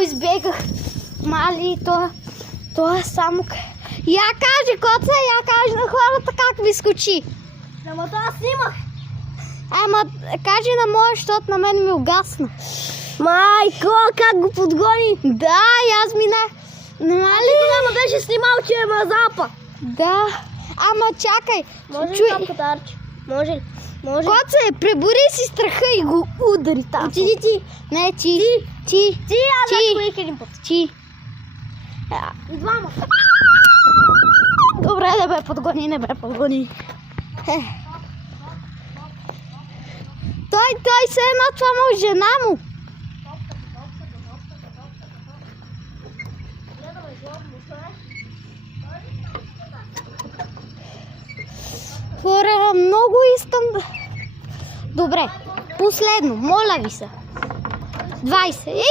избегах. Мали, то е само... Я кажи, коце, я кажи на хората как ми скочи. Ама това снимах. Ама кажи на моя, защото на мен ми угасна. Майко, как го подгони? Да, и аз минах. Нали? Ама беше снимал, че е мазапа. Да. Ама чакай. Може ли Чуй. тапката, Арчи? Може ли? Може. Коце, пребори си страха и го удари там. Отиди ти. Не, ти. Ти, аз поих един път. Ти. И двама. Добре, да бе подгони, не бе подгони. Той се едно това му жена му. Хора, много искам да... Добре, последно, моля ви се. 20.